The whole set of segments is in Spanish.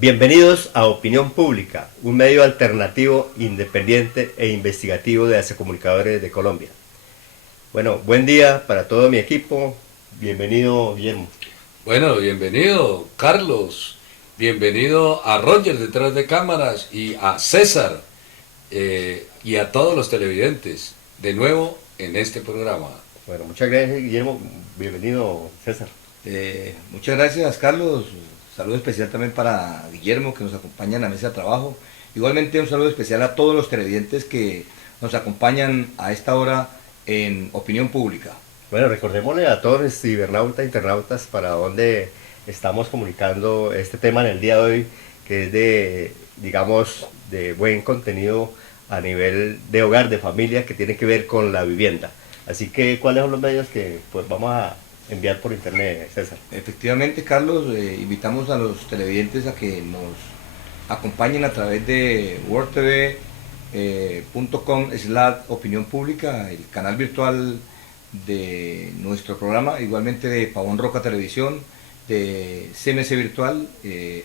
Bienvenidos a Opinión Pública, un medio alternativo, independiente e investigativo de Hace Comunicadores de Colombia. Bueno, buen día para todo mi equipo. Bienvenido, Guillermo. Bueno, bienvenido Carlos, bienvenido a Roger detrás de cámaras y a César y a todos los televidentes de nuevo en este programa. Bueno, muchas gracias, Guillermo. Bienvenido, César. Muchas gracias, Carlos. Saludo especial también para Guillermo, que nos acompaña en la mesa de trabajo. Igualmente un saludo especial a todos los televidentes que nos acompañan a esta hora en Opinión Pública. Bueno, recordémosle a todos los cibernautas, internautas, para dónde estamos comunicando este tema en el día de hoy, que es de, digamos, de buen contenido a nivel de hogar, de familia, que tiene que ver con la vivienda. Así que, ¿cuáles son los medios que pues vamos a enviar por internet, César? Efectivamente, Carlos, invitamos a los televidentes a que nos acompañen a través de wordtv.com/opinión pública, el canal virtual de nuestro programa, igualmente de Pavón Roca Televisión, de CMC Virtual,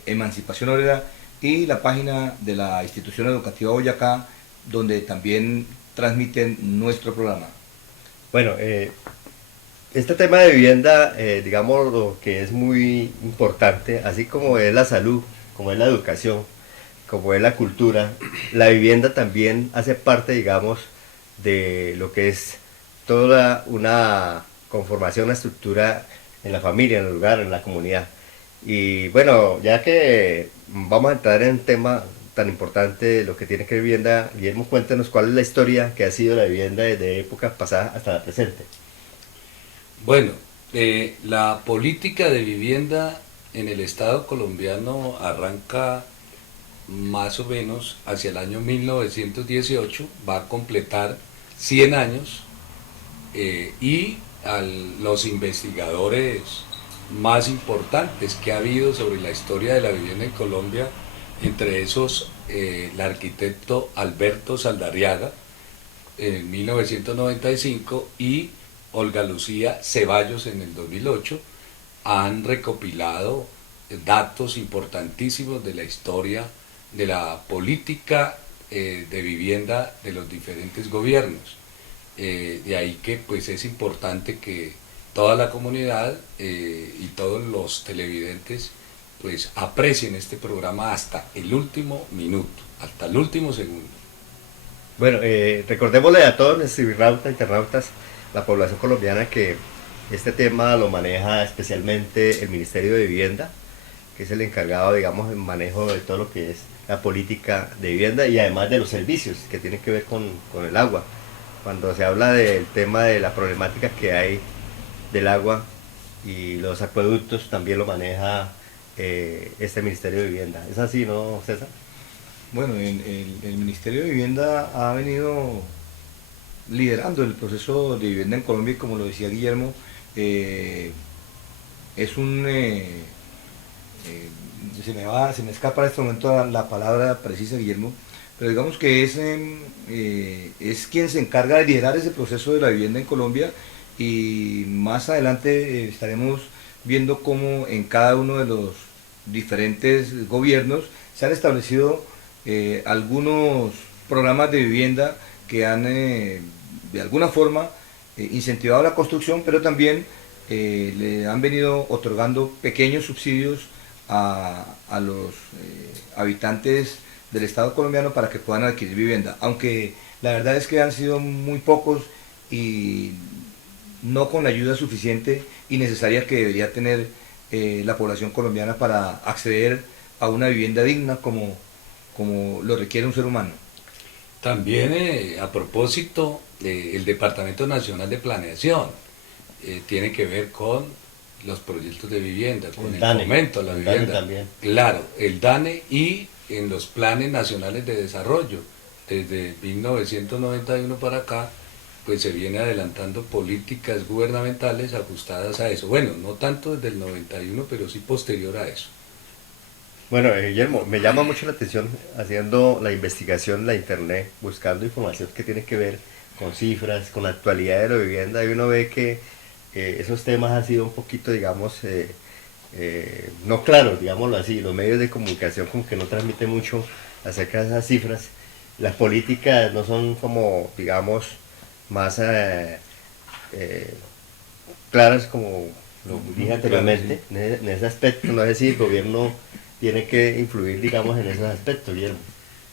Emancipación Obrera y la página de la institución educativa Boyacá, donde también transmiten nuestro programa. Bueno, este tema de vivienda, digamos, lo que es muy importante, así como es la salud, como es la educación, como es la cultura, la vivienda también hace parte, digamos, de lo que es toda una conformación, una estructura en la familia, en el hogar, en la comunidad. Y bueno, ya que vamos a entrar en un tema tan importante, lo que tiene que ver vivienda, Guillermo, cuéntanos cuál es la historia que ha sido la vivienda desde épocas pasadas hasta la presente. Bueno, la política de vivienda en el Estado colombiano arranca más o menos hacia el año 1918, va a completar 100 años y los investigadores más importantes que ha habido sobre la historia de la vivienda en Colombia, entre esos el arquitecto Alberto Saldarriaga en 1995 y Olga Lucía Ceballos en el 2008, han recopilado datos importantísimos de la historia de la política de vivienda de los diferentes gobiernos. De ahí que pues es importante que toda la comunidad y todos los televidentes pues aprecien este programa hasta el último minuto, hasta el último segundo. Bueno, recordémosle a todos los cibernautas, internautas, la población colombiana, que este tema lo maneja especialmente el Ministerio de Vivienda, que es el encargado, digamos, del manejo de todo lo que es la política de vivienda y además de los servicios que tienen que ver con el agua. Cuando se habla del tema de la problemática que hay del agua y los acueductos, también lo maneja este Ministerio de Vivienda. ¿Es así, no, César? Bueno, el Ministerio de Vivienda ha venido liderando el proceso de vivienda en Colombia y, como lo decía Guillermo, es un... se me escapa en este momento la palabra precisa, Guillermo, pero digamos que es quien se encarga de liderar ese proceso de la vivienda en Colombia, y más adelante estaremos viendo cómo en cada uno de los diferentes gobiernos se han establecido algunos programas de vivienda que han de alguna forma incentivado la construcción, pero también le han venido otorgando pequeños subsidios a los habitantes del Estado colombiano para que puedan adquirir vivienda, aunque la verdad es que han sido muy pocos y no con la ayuda suficiente y necesaria que debería tener la población colombiana para acceder a una vivienda digna como lo requiere un ser humano. También a propósito, el Departamento Nacional de Planeación tiene que ver con los proyectos de vivienda, con el fomento a la vivienda. También. Claro, el DANE y en los planes nacionales de desarrollo. Desde 1991 para acá, pues se viene adelantando políticas gubernamentales ajustadas a eso. Bueno, no tanto desde el 91, pero sí posterior a eso. Bueno, Guillermo, me llama mucho la atención haciendo la investigación en la internet, buscando información que tiene que ver con cifras, con la actualidad de la vivienda, y uno ve que esos temas han sido un poquito, digamos, no claros, digámoslo así. Los medios de comunicación como que no transmiten mucho acerca de esas cifras. Las políticas no son como, digamos, más eh, claras como lo dije anteriormente, en ese aspecto. No sé si el gobierno tiene que influir, digamos, en esos aspectos, Guillermo.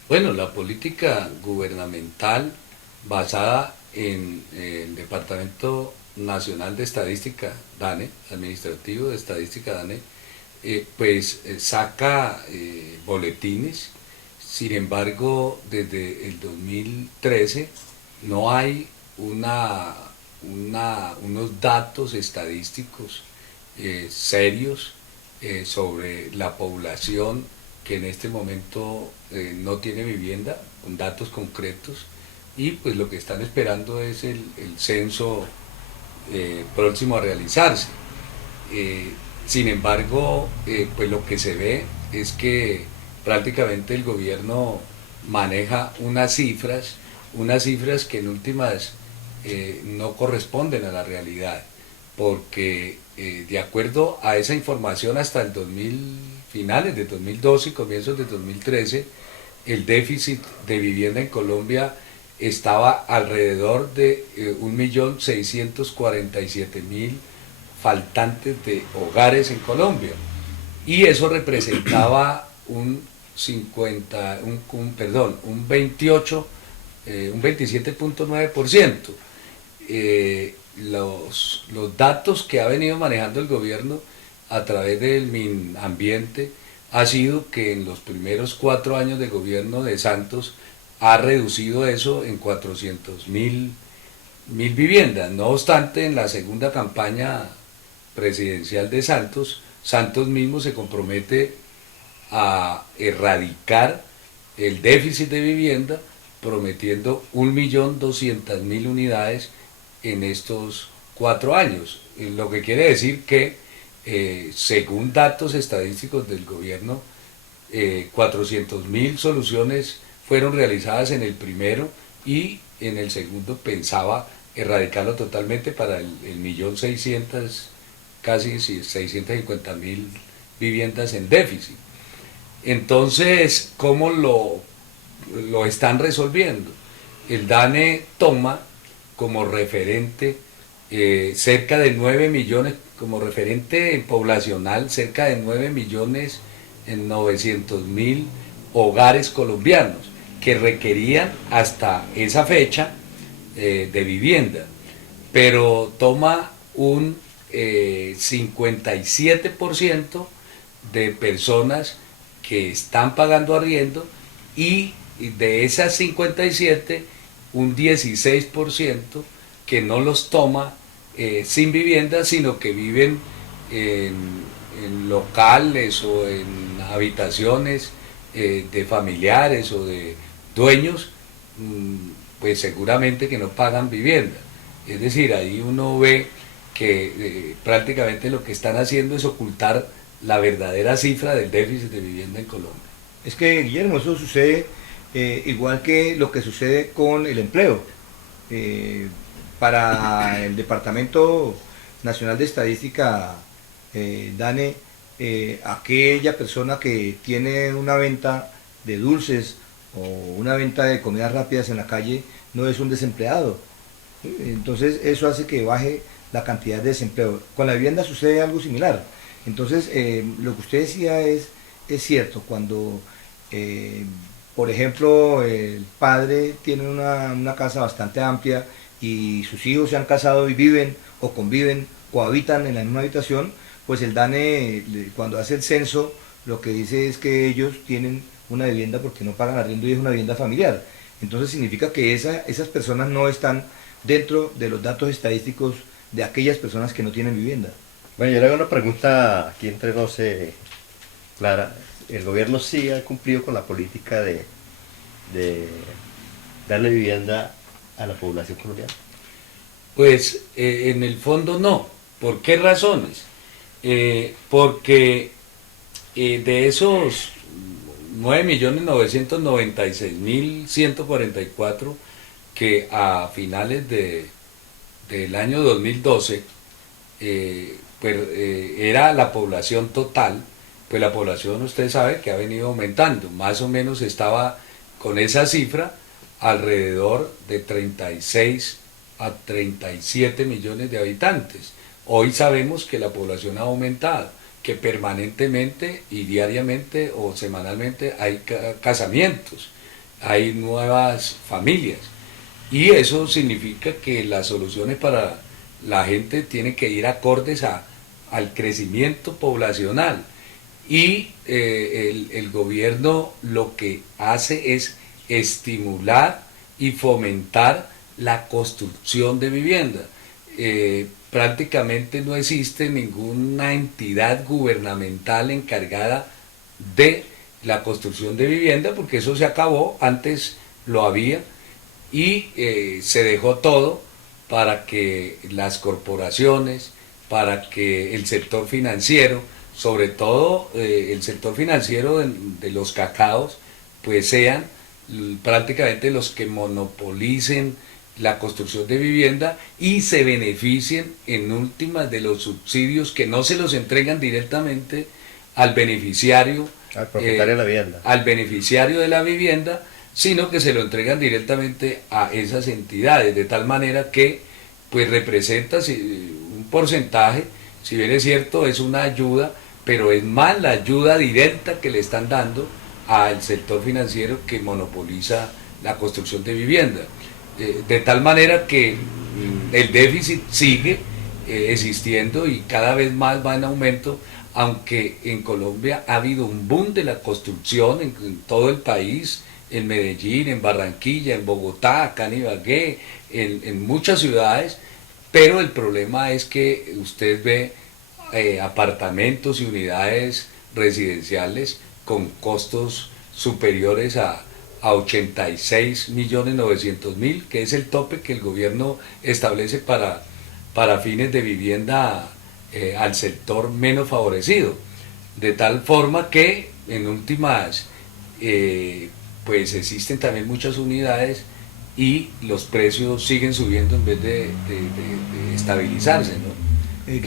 Bueno, la política gubernamental basada en el Departamento Nacional de Estadística, DANE, Administrativo de Estadística DANE, saca boletines. Sin embargo, desde el 2013 no hay unos datos estadísticos serios sobre la población que en este momento no tiene vivienda, con datos concretos, y pues lo que están esperando es el censo próximo a realizarse. Sin embargo, pues lo que se ve es que prácticamente el gobierno maneja unas cifras que en últimas no corresponden a la realidad, porque de acuerdo a esa información hasta el 2000, finales de 2012 y comienzos de 2013, el déficit de vivienda en Colombia estaba alrededor de 1.647.000 faltantes de hogares en Colombia, y eso representaba un 27.9%. Los datos que ha venido manejando el gobierno a través del MinAmbiente ha sido que en los primeros 4 años de gobierno de Santos ha reducido eso en 400.000 viviendas. No obstante, en la segunda campaña presidencial de Santos mismo se compromete a erradicar el déficit de vivienda, prometiendo 1.200.000 unidades en estos 4 años, lo que quiere decir que según datos estadísticos del gobierno, 400.000 soluciones fueron realizadas en el primero, y en el segundo pensaba erradicarlo totalmente para el 1.600.000, casi 650.000 viviendas en déficit. Entonces, ¿cómo lo están resolviendo? El DANE toma como referente cerca de 9 millones, como referente poblacional, cerca de 9.900.000 hogares colombianos que requerían hasta esa fecha de vivienda, pero toma un 57% de personas que están pagando arriendo, y de esas 57, un 16% que no los toma sin vivienda, sino que viven en locales o en habitaciones de familiares o de dueños, pues seguramente que no pagan vivienda. Es decir, ahí uno ve que prácticamente lo que están haciendo es ocultar la verdadera cifra del déficit de vivienda en Colombia. Es que, Guillermo, eso sucede igual que lo que sucede con el empleo. Para el Departamento Nacional de Estadística, DANE, aquella persona que tiene una venta de dulces o una venta de comidas rápidas en la calle no es un desempleado. Entonces eso hace que baje la cantidad de desempleo. Con la vivienda sucede algo similar. Entonces lo que usted decía es cierto. Cuando por ejemplo el padre tiene una casa bastante amplia y sus hijos se han casado y viven o conviven o habitan en la misma habitación, pues el DANE cuando hace el censo lo que dice es que ellos tienen una vivienda porque no pagan arriendo y es una vivienda familiar. Entonces significa que esas personas no están dentro de los datos estadísticos de aquellas personas que no tienen vivienda. Bueno, yo le hago una pregunta aquí entre nos, Clara. ¿El gobierno sí ha cumplido con la política de darle vivienda a la población colombiana? Pues en el fondo no. ¿Por qué razones? Porque de esos 9.996.144 que a finales del año 2012 era la población total, pues la población usted sabe que ha venido aumentando, más o menos estaba con esa cifra alrededor de 36 a 37 millones de habitantes. Hoy sabemos que la población ha aumentado, que permanentemente y diariamente o semanalmente hay casamientos, hay nuevas familias. Y eso significa que las soluciones para la gente tienen que ir acordes al crecimiento poblacional. Y el gobierno lo que hace es estimular y fomentar la construcción de vivienda. Prácticamente no existe ninguna entidad gubernamental encargada de la construcción de vivienda, porque eso se acabó, antes lo había, y se dejó todo para que las corporaciones, para que el sector financiero, sobre todo el sector financiero de los cacaos, pues sean prácticamente los que monopolicen la construcción de vivienda y se beneficien en últimas de los subsidios que no se los entregan directamente al beneficiario, al propietario de la vivienda, al beneficiario de la vivienda, sino que se lo entregan directamente a esas entidades, de tal manera que pues representa un porcentaje, si bien es cierto, es una ayuda, pero es más la ayuda directa que le están dando al sector financiero que monopoliza la construcción de vivienda. De tal manera que el déficit sigue existiendo y cada vez más va en aumento, aunque en Colombia ha habido un boom de la construcción en todo el país, en Medellín, en Barranquilla, en Bogotá, acá en Ibagué, en muchas ciudades, pero el problema es que usted ve apartamentos y unidades residenciales con costos superiores a 86.900.000, que es el tope que el gobierno establece para fines de vivienda al sector menos favorecido. De tal forma que en últimas pues existen también muchas unidades y los precios siguen subiendo en vez de estabilizarse, ¿no?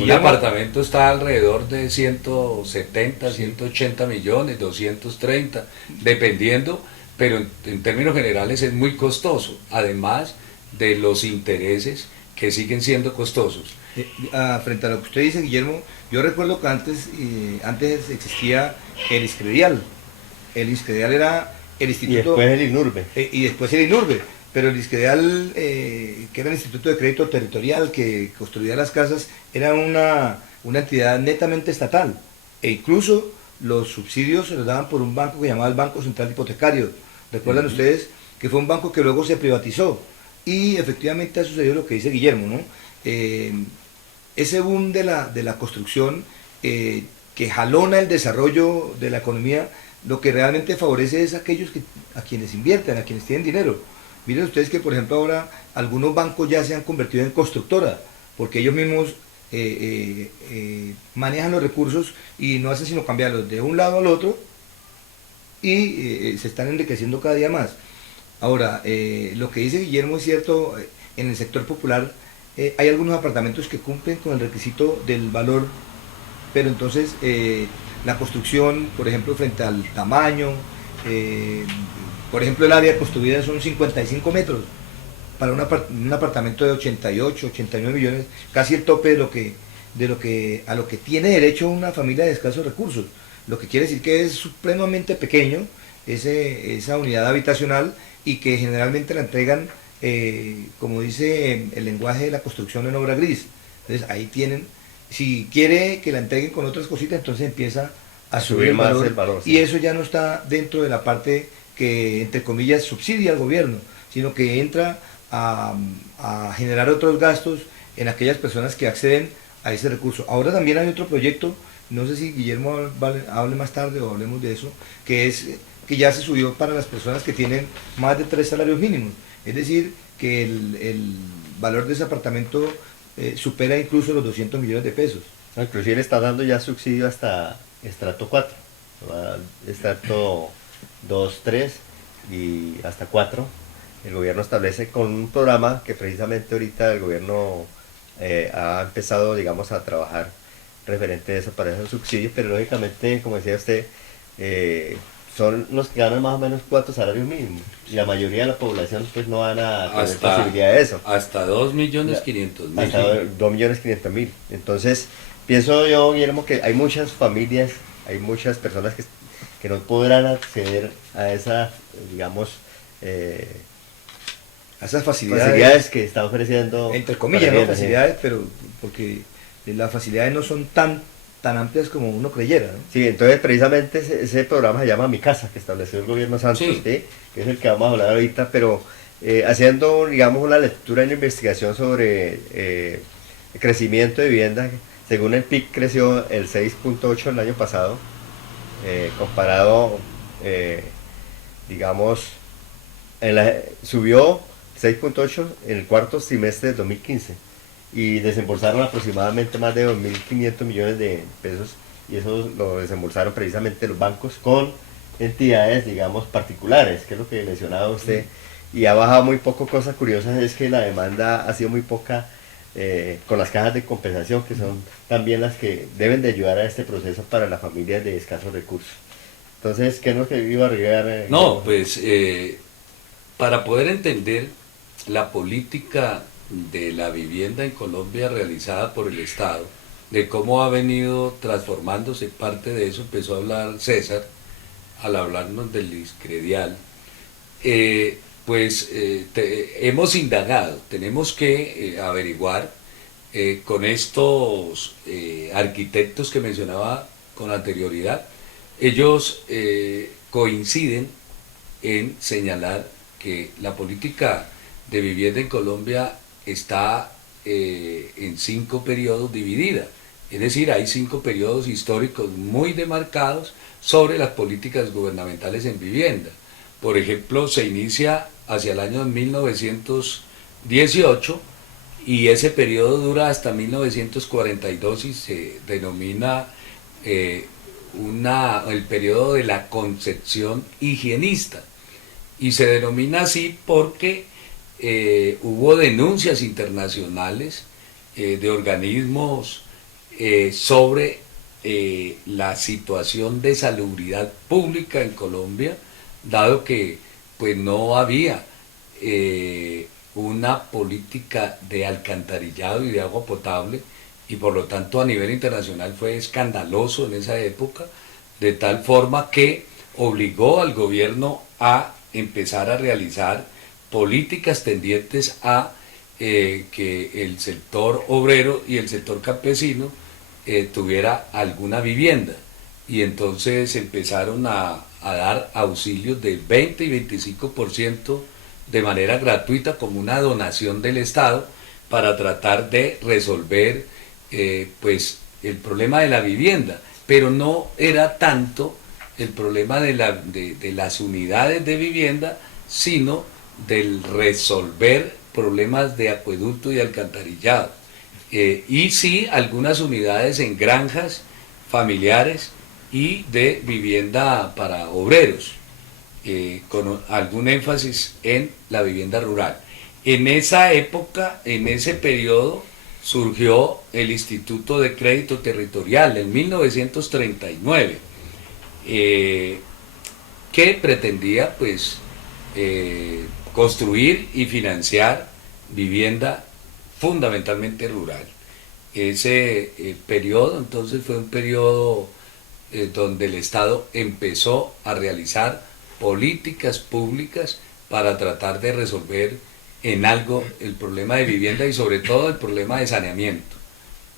Un apartamento está alrededor de 170, 180 millones, 230, dependiendo, pero en términos generales es muy costoso, además de los intereses que siguen siendo costosos. Frente a lo que usted dice, Guillermo, yo recuerdo que antes existía el Iscredial. El Iscredial era el instituto... Y después el INURBE. Y después el INURBE. Pero el Iscredial, que era el Instituto de Crédito Territorial que construía las casas, era una entidad netamente estatal. E incluso los subsidios se los daban por un banco que llamaba el Banco Central Hipotecario. ¿Recuerdan ustedes? Que fue un banco que luego se privatizó. Y efectivamente ha sucedido lo que dice Guillermo, ¿no? Ese boom de la construcción que jalona el desarrollo de la economía, lo que realmente favorece es a quienes invierten, a quienes tienen dinero. Miren ustedes que, por ejemplo, ahora algunos bancos ya se han convertido en constructora, porque ellos mismos manejan los recursos y no hacen sino cambiarlos de un lado al otro y se están enriqueciendo cada día más. Ahora, lo que dice Guillermo es cierto, en el sector popular hay algunos apartamentos que cumplen con el requisito del valor, pero entonces la construcción, por ejemplo, frente al tamaño, por ejemplo, el área construida son 55 metros para un apartamento de 88, 89 millones, casi el tope a lo que tiene derecho una familia de escasos recursos. Lo que quiere decir que es supremamente pequeño esa unidad habitacional y que generalmente la entregan, como dice el lenguaje de la construcción, en obra gris. Entonces ahí tienen, si quiere que la entreguen con otras cositas, entonces empieza a subir el valor, sí. Y eso ya no está dentro de la parte que, entre comillas, subsidia al gobierno, sino que entra a generar otros gastos en aquellas personas que acceden a ese recurso. Ahora también hay otro proyecto, no sé si Guillermo hable más tarde o hablemos de eso, que ya se subió para las personas que tienen más de 3 salarios mínimos. Es decir, que el valor de ese apartamento supera incluso los 200 millones de pesos. Inclusive le está dando ya subsidio hasta estrato 4, estrato 2, 3 y hasta 4. El gobierno establece con un programa que precisamente ahorita el gobierno ha empezado, digamos, a trabajar referente a eso para esos subsidios, pero lógicamente, como decía usted, son los que ganan más o menos 4 salarios mínimos y la mayoría de la población pues no van a tener posibilidad de eso. Hasta 2.500.000. Hasta 2.500.000. Entonces, pienso yo, Guillermo, que hay muchas familias, hay muchas personas que no podrán acceder a esas, digamos, A esas facilidades, facilidades que está ofreciendo. entre comillas, ¿no? Facilidades, pero porque las facilidades no son tan amplias como uno creyera, ¿no? Sí, entonces precisamente ese programa se llama Mi Casa, que estableció el gobierno Santos, Sí. ¿sí? Que es el que vamos a hablar ahorita, pero haciendo, digamos, una lectura y una investigación sobre el crecimiento de vivienda, según el PIB creció el 6.8 el año pasado, comparado, digamos, subió 6.8 en el cuarto trimestre de 2015 y desembolsaron aproximadamente más de 2.500 millones de pesos y eso lo desembolsaron precisamente los bancos con entidades, digamos, particulares, que es lo que mencionaba usted, y ha bajado muy poco. Cosas curiosas es que la demanda ha sido muy poca con las cajas de compensación, que son también las que deben de ayudar a este proceso para las familias de escasos recursos. Entonces, ¿qué es lo que iba a agregar? No, pues para poder entender la política de la vivienda en Colombia realizada por el Estado, de cómo ha venido transformándose, parte de eso empezó a hablar César al hablarnos del discredial, hemos indagado, tenemos que averiguar con estos arquitectos que mencionaba con anterioridad. Ellos coinciden en señalar que la política de vivienda en Colombia está en 5 periodos dividida. Es decir, hay 5 periodos históricos muy demarcados sobre las políticas gubernamentales en vivienda. Por ejemplo, se inicia hacia el año 1918 y ese periodo dura hasta 1942 y se denomina el periodo de la concepción higienista. Y se denomina así porque hubo denuncias internacionales de organismos sobre la situación de salubridad pública en Colombia, dado que pues no había una política de alcantarillado y de agua potable, y por lo tanto a nivel internacional fue escandaloso en esa época, de tal forma que obligó al gobierno a empezar a realizar políticas tendientes a que el sector obrero y el sector campesino tuviera alguna vivienda, y entonces empezaron a dar auxilios del 20 y 25% de manera gratuita como una donación del Estado para tratar de resolver pues el problema de la vivienda, pero no era tanto el problema de las unidades de vivienda, sino del resolver problemas de acueducto y alcantarillado. Y sí, algunas unidades en granjas familiares y de vivienda para obreros, con algún énfasis en la vivienda rural. En esa época, en ese periodo, surgió el Instituto de Crédito Territorial en 1939, que pretendía pues construir y financiar vivienda fundamentalmente rural. Ese periodo entonces fue un periodo donde el Estado empezó a realizar políticas públicas para tratar de resolver en algo el problema de vivienda y sobre todo el problema de saneamiento,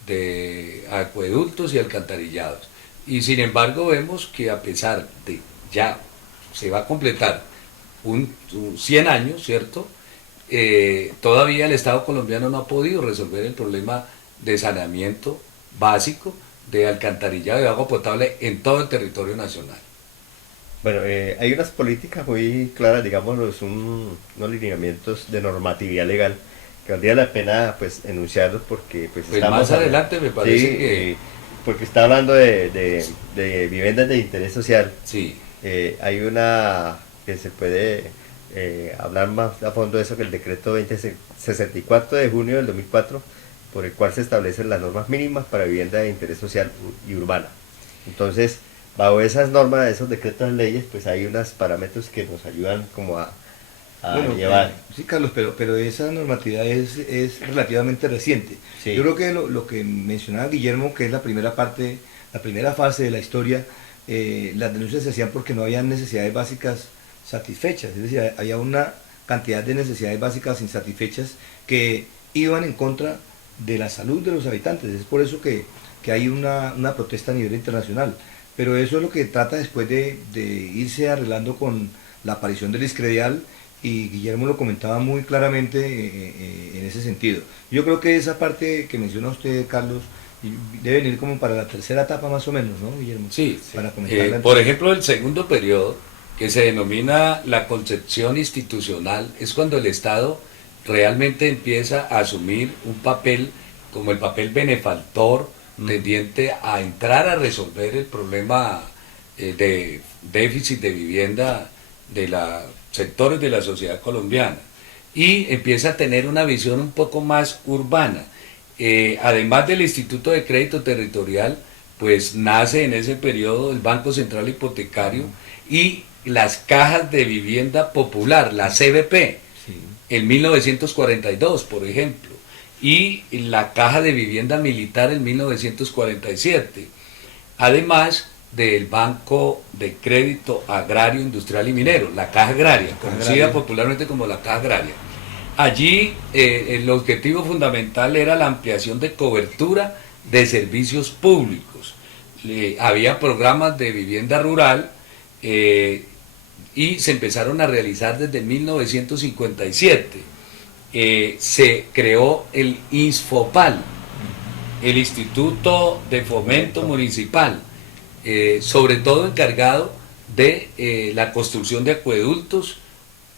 de acueductos y alcantarillados. Y sin embargo vemos que a pesar de ya se va a completar un 100 años, ¿cierto? Todavía el Estado colombiano no ha podido resolver el problema de saneamiento básico, de alcantarillado y de agua potable en todo el territorio nacional. Bueno, hay unas políticas muy claras, digamos, unos lineamientos de normatividad legal que valdría la pena pues enunciarlos porque pues más adelante me parece sí, que... porque está hablando de viviendas de interés social. Sí. Hay una que se puede hablar más a fondo de eso, que el decreto 2064 de junio del 2004 por el cual se establecen las normas mínimas para vivienda de interés social y urbana. Entonces, bajo esas normas, esos decretos, leyes, pues hay unos parámetros que nos ayudan como a Bueno, llevar. sí, Carlos, pero esa normatividad es relativamente reciente. Sí. Yo creo que lo que mencionaba Guillermo, que es la primera parte, la primera fase de la historia, las denuncias se hacían porque no había necesidades básicas satisfechas, es decir, había una cantidad de necesidades básicas insatisfechas que iban en contra de la salud de los habitantes. Es por eso que hay una protesta a nivel internacional. Pero eso es lo que trata después de irse arreglando con la aparición del discredial, y Guillermo lo comentaba muy claramente en ese sentido. Yo creo que esa parte que menciona usted, Carlos, debe venir como para la tercera etapa más o menos, ¿no, Guillermo? Sí, Para comentarla. por ejemplo, el segundo periodo, que se denomina la concepción institucional, es cuando el Estado realmente empieza a asumir un papel como el papel benefactor, tendiente a entrar a resolver el problema de déficit de vivienda de los sectores de la sociedad colombiana, y empieza a tener una visión un poco más urbana. Además del Instituto de Crédito Territorial, pues nace en ese periodo el Banco Central Hipotecario y las cajas de vivienda popular, la CBP, Sí. en 1942, por ejemplo, y la Caja de Vivienda Militar en 1947, además del Banco de Crédito Agrario, Industrial y Minero, la Caja Agraria, conocida popularmente como la Caja Agraria. Allí el objetivo fundamental era la ampliación de cobertura de servicios públicos. Había programas de vivienda rural y se empezaron a realizar desde 1957. Se creó el INSFOPAL, el Instituto de Fomento Municipal, sobre todo encargado de la construcción de acueductos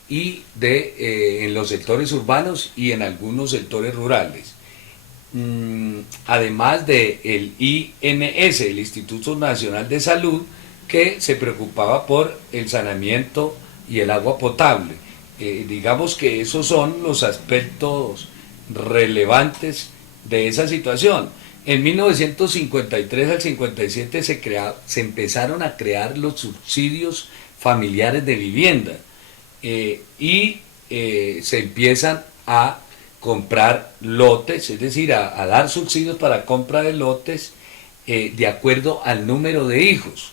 y en los sectores urbanos y en algunos sectores rurales. Además del INS, el Instituto Nacional de Salud, que se preocupaba por el saneamiento y el agua potable. Digamos que esos son los aspectos relevantes de esa situación. En 1953 al 57 se empezaron a crear los subsidios familiares de vivienda, y se empiezan a comprar lotes, es decir, a dar subsidios para compra de lotes de acuerdo al número de hijos.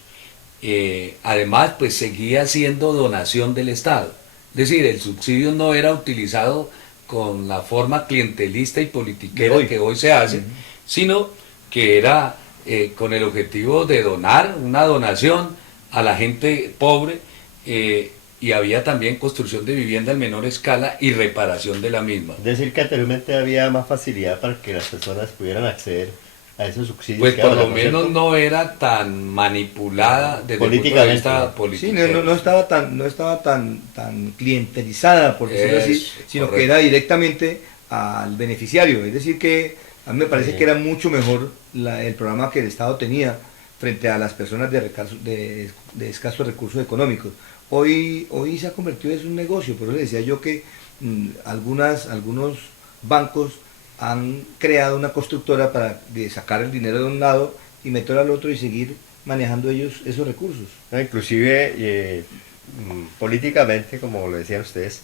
Además, pues seguía siendo donación del Estado, es decir, el subsidio no era utilizado con la forma clientelista y politiquera que hoy se hace, sino que era con el objetivo de donar, una donación a la gente pobre, y había también construcción de vivienda en menor escala y reparación de la misma. Es decir, que anteriormente había más facilidad para que las personas pudieran acceder a esos subsidios. Pues que por ahora, lo ¿no es menos cierto? no era tan manipulada desde el punto de Políticamente. vista Sí, político. no estaba tan clientelizada, por decirlo así, Eso, sino correcto. que era directamente al beneficiario. Es decir, que a mí me parece Sí. que era mucho mejor el programa que el Estado tenía frente a las personas de escasos recursos económicos. Hoy se ha convertido en un negocio, por eso le decía yo que algunos bancos han creado una constructora para sacar el dinero de un lado y meterlo al otro y seguir manejando ellos esos recursos. No, inclusive políticamente, como lo decían ustedes,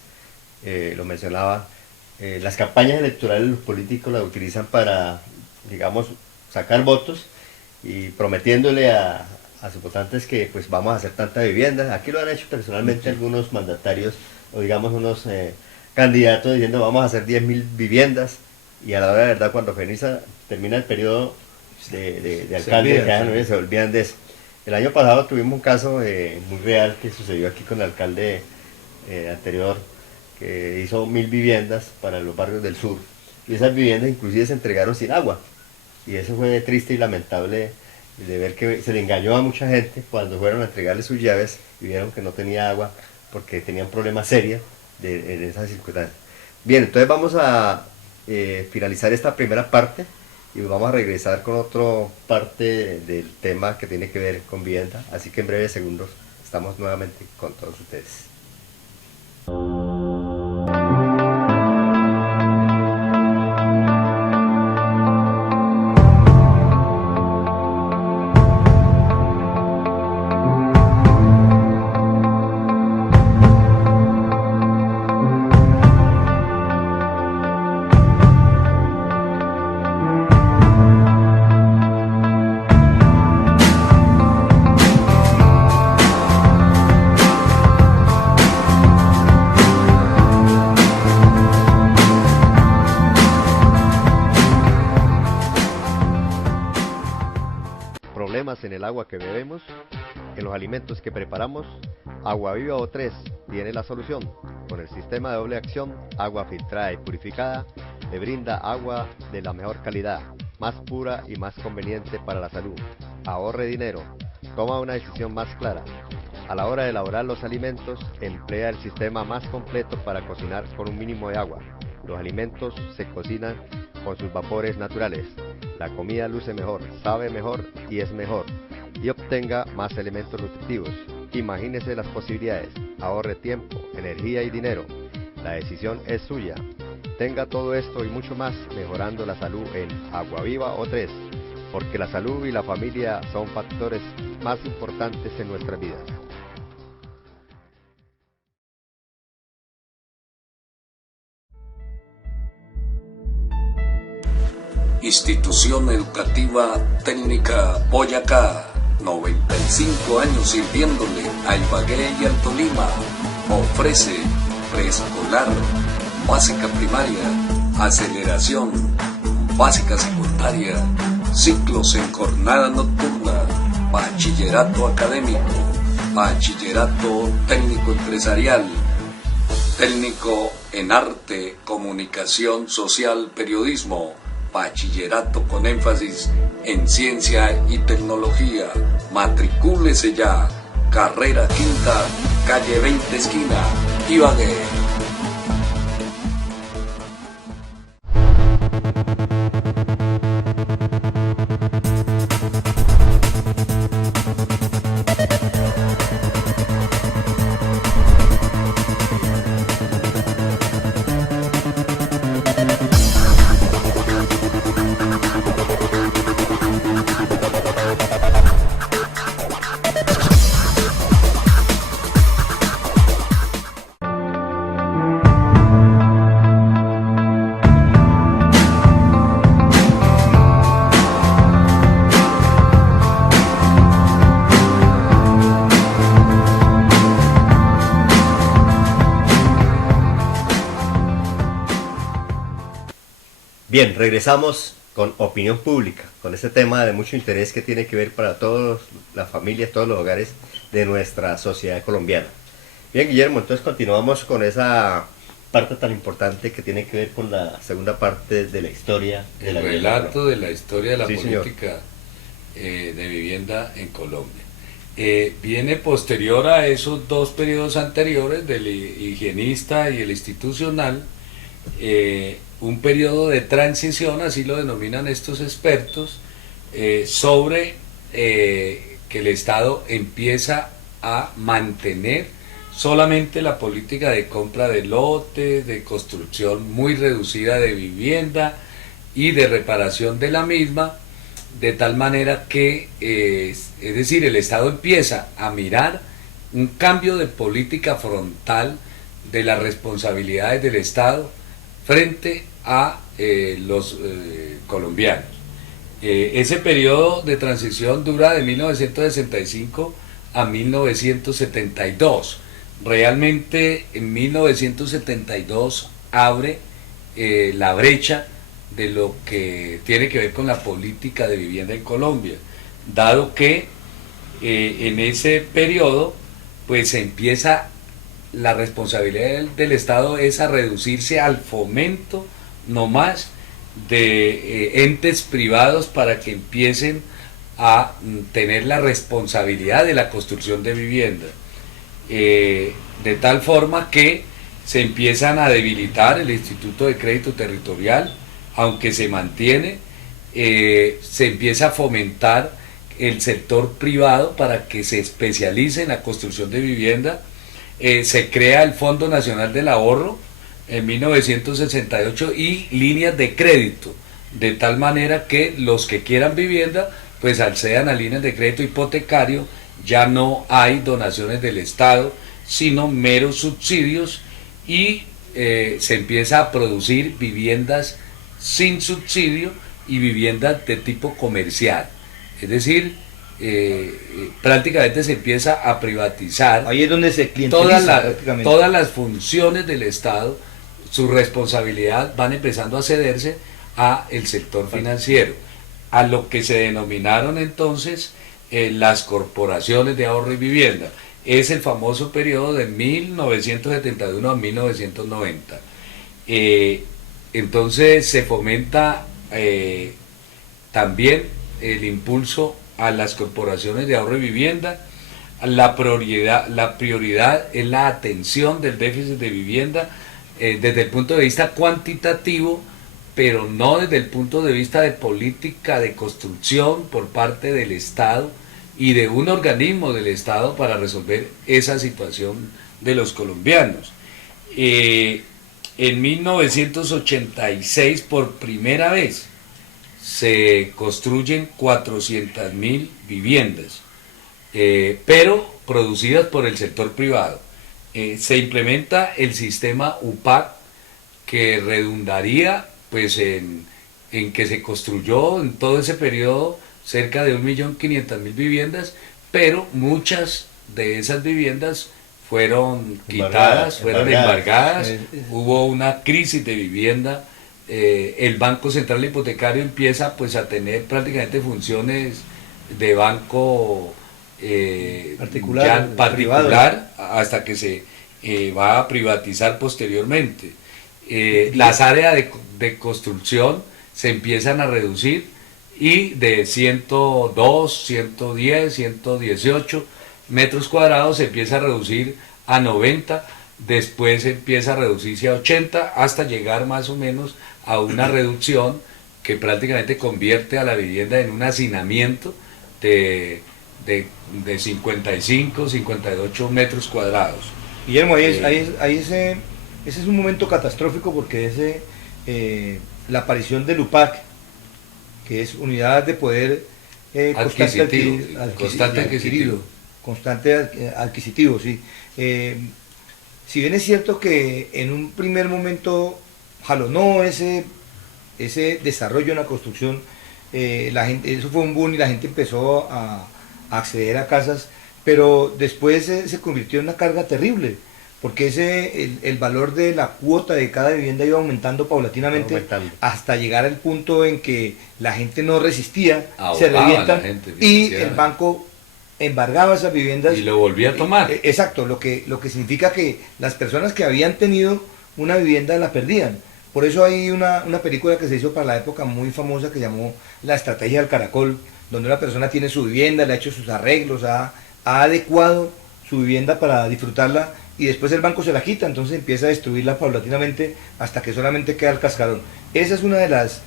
lo mencionaba, las campañas electorales los políticos las utilizan para, digamos, sacar votos y prometiéndole a sus votantes que pues vamos a hacer tanta vivienda. Aquí lo han hecho personalmente algunos mandatarios o digamos unos candidatos diciendo vamos a hacer 10.000 viviendas, y a la hora de verdad cuando termina el periodo de alcalde se olvidan de eso. El año pasado tuvimos un caso muy real que sucedió aquí con el alcalde anterior, que hizo 1.000 viviendas para los barrios del sur, y esas viviendas inclusive se entregaron sin agua, y eso fue triste y lamentable de ver que se le engañó a mucha gente cuando fueron a entregarle sus llaves y vieron que no tenía agua porque tenían problemas serios en esas circunstancias. Bien, entonces vamos a finalizar esta primera parte y vamos a regresar con otra parte del tema que tiene que ver con vivienda, así que en breves segundos estamos nuevamente con todos ustedes. problemas en el agua que bebemos, en los alimentos que preparamos, Agua Viva O3 tiene la solución. Con el sistema de doble acción, agua filtrada y purificada, le brinda agua de la mejor calidad, más pura y más conveniente para la salud. Ahorre dinero, toma una decisión más clara. A la hora de elaborar los alimentos, emplea el sistema más completo para cocinar con un mínimo de agua. Los alimentos se cocinan con sus vapores naturales. La comida luce mejor, sabe mejor y es mejor. Y obtenga más elementos nutritivos. Imagínese las posibilidades. Ahorre tiempo, energía y dinero. La decisión es suya. Tenga todo esto y mucho más mejorando la salud en Agua Viva O3, porque la salud y la familia son factores más importantes en nuestras vidas. Institución Educativa Técnica Boyacá, 95 años sirviéndole a Ibagué y al Tolima. Ofrece preescolar, básica primaria, aceleración, básica secundaria, ciclos en jornada nocturna, bachillerato académico, bachillerato técnico empresarial, técnico en arte, comunicación social, periodismo, bachillerato con énfasis en ciencia y tecnología. Matricúlese ya. Carrera Quinta, calle 20 esquina, Ibagué. Bien, regresamos con opinión pública, con este tema de mucho interés que tiene que ver para todas las familias, todos los hogares de nuestra sociedad colombiana. Bien, Guillermo, entonces continuamos con esa parte tan importante que tiene que ver con la segunda parte de la historia. El relato de la historia de la señor. política de vivienda en Colombia. Viene posterior a esos dos periodos anteriores, del higienista y el institucional, un periodo de transición, así lo denominan estos expertos, sobre que el Estado empieza a mantener solamente la política de compra de lotes, de construcción muy reducida de vivienda y de reparación de la misma, de tal manera que, es decir, el Estado empieza a mirar un cambio de política frontal de las responsabilidades del Estado frente a los colombianos. Ese periodo de transición dura de 1965 a 1972. Realmente en 1972 abre la brecha de lo que tiene que ver con la política de vivienda en Colombia, dado que en ese periodo pues empieza la responsabilidad del Estado es a reducirse al fomento no más de entes privados para que empiecen a tener la responsabilidad de la construcción de vivienda, de tal forma que se empiezan a debilitar el Instituto de Crédito Territorial, aunque se mantiene, se empieza a fomentar el sector privado para que se especialice en la construcción de vivienda. Se crea el Fondo Nacional del Ahorro en 1968 y líneas de crédito, de tal manera que los que quieran vivienda pues accedan a líneas de crédito hipotecario. Ya no hay donaciones del Estado, sino meros subsidios, y se empieza a producir viviendas sin subsidio y viviendas de tipo comercial, es decir, prácticamente se empieza a privatizar. Ahí es donde se clienteliza prácticamente. Todas las funciones del Estado, su responsabilidad van empezando a cederse a el sector financiero. a lo que se denominaron entonces las corporaciones de ahorro y vivienda. Es el famoso periodo de 1971 a 1990. Entonces se fomenta también el impulso a las corporaciones de ahorro y vivienda. La prioridad es la atención del déficit de vivienda desde el punto de vista cuantitativo, pero no desde el punto de vista de política de construcción por parte del Estado y de un organismo del Estado para resolver esa situación de los colombianos. En 1986, por primera vez, se construyen 400.000 viviendas, pero producidas por el sector privado. Se implementa el sistema UPAC, que redundaría pues en que se construyó en todo ese periodo cerca de 1.500.000 viviendas, pero muchas de esas viviendas fueron quitadas, fueron embargadas, hubo una crisis de vivienda. El Banco Central Hipotecario empieza pues a tener prácticamente funciones de banco particular hasta que se va a privatizar posteriormente. Las áreas de construcción se empiezan a reducir y de 102, 110, 118 metros cuadrados se empieza a reducir a 90, después empieza a reducirse a 80 hasta llegar más o menos a una reducción que prácticamente convierte a la vivienda en un hacinamiento de 55, 58 metros cuadrados. Guillermo, ese es un momento catastrófico porque la aparición del UPAC, que es Unidad de Poder constante adquisitivo, sí. Si bien es cierto que en un primer momento jalonó ese desarrollo en la construcción, eso fue un boom y la gente empezó a acceder a casas, pero después se convirtió en una carga terrible, porque el valor de la cuota de cada vivienda iba aumentando paulatinamente hasta llegar al punto en que la gente no resistía, se revientan y el banco embargaba esas viviendas y lo volvía a tomar. Exacto, lo que significa que las personas que habían tenido una vivienda la perdían. Por eso hay una película que se hizo para la época muy famosa que llamó La Estrategia del Caracol, donde una persona tiene su vivienda, le ha hecho sus arreglos, ha adecuado su vivienda para disfrutarla y después el banco se la quita, entonces empieza a destruirla paulatinamente hasta que solamente queda el cascarón. Esa es una de las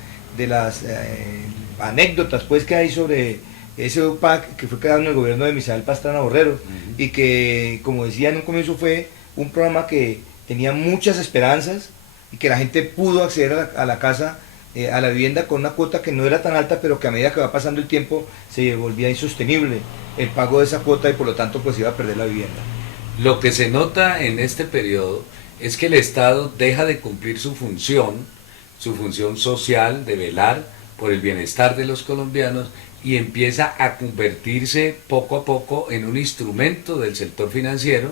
anécdotas pues que hay sobre ese UPAC que fue creado en el gobierno de Misael Pastrana Borrero y que, como decía en un comienzo, fue un programa que tenía muchas esperanzas y que la gente pudo acceder a la casa, a la vivienda con una cuota que no era tan alta, pero que a medida que va pasando el tiempo se volvía insostenible el pago de esa cuota y por lo tanto pues iba a perder la vivienda. Lo que se nota en este periodo es que el Estado deja de cumplir su función social de velar por el bienestar de los colombianos y empieza a convertirse poco a poco en un instrumento del sector financiero